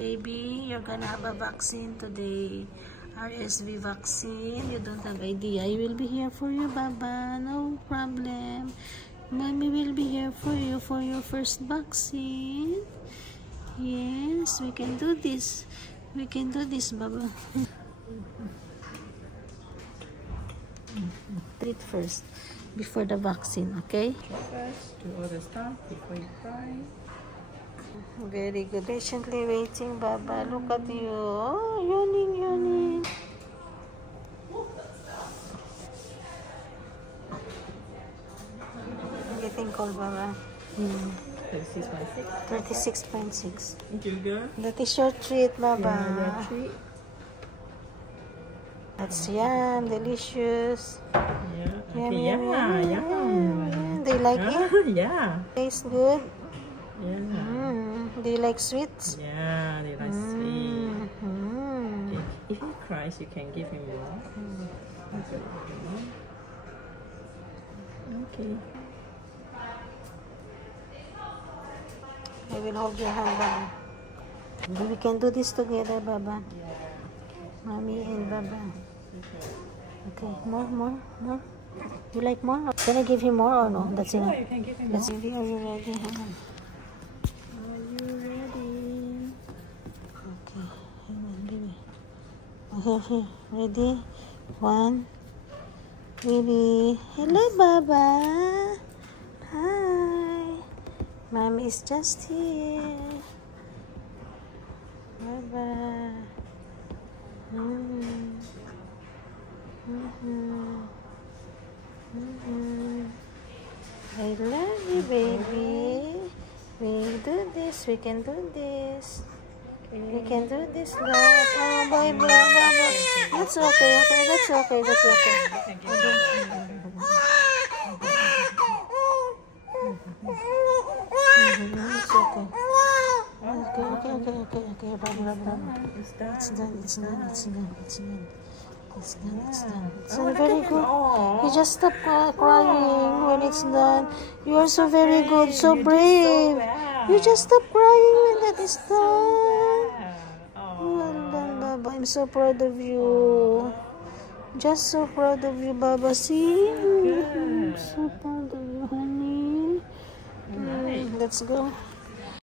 Baby, you're gonna have a vaccine today. RSV vaccine. You don't have idea. I will be here for you, Baba. No problem. Mommy will be here for you for your first vaccine. Yes, we can do this. We can do this, Baba. Treat first before the vaccine, okay? First, do all the stuff before you cry. Very good. Patiently waiting, Baba. Look at you. Oh, yawning. Getting cold, Baba. 36.6. 36.6. Sugar. That is your treat, Baba. Yeah, your treat. That's yum. Delicious. Yeah. Yum, Okay, yum, yum. yum. Do you like it? Yeah. Tastes good. Yeah. Do you like sweets? Yeah, they like sweet. Mm. Okay. If he cries, you can give him more. Okay. I will hold your hand, Baba. We can do this together, Baba. Mommy and Baba. Okay, more. You like more? Can I give him more or no? That's enough. You can give him That's more. enough. Are you ready? Hang on. Are you ready? Okay, hang on, baby. Okay, ready? 1. Baby. Hello, Baba. Hi. Mommy is just here. Baba. I love you, baby. We do this. We can do this. We can do this, love. Oh, baby, Baba. That's okay. That's okay. That's okay. Okay, Baba. It's done. It's done. Very good. You just stop crying when it's done. You are so very good, so brave. You just stop crying when that is done. Well done, Baba. I'm so proud of you. Just so proud of you, Baba. See? I'm so proud of you, honey. Let's go.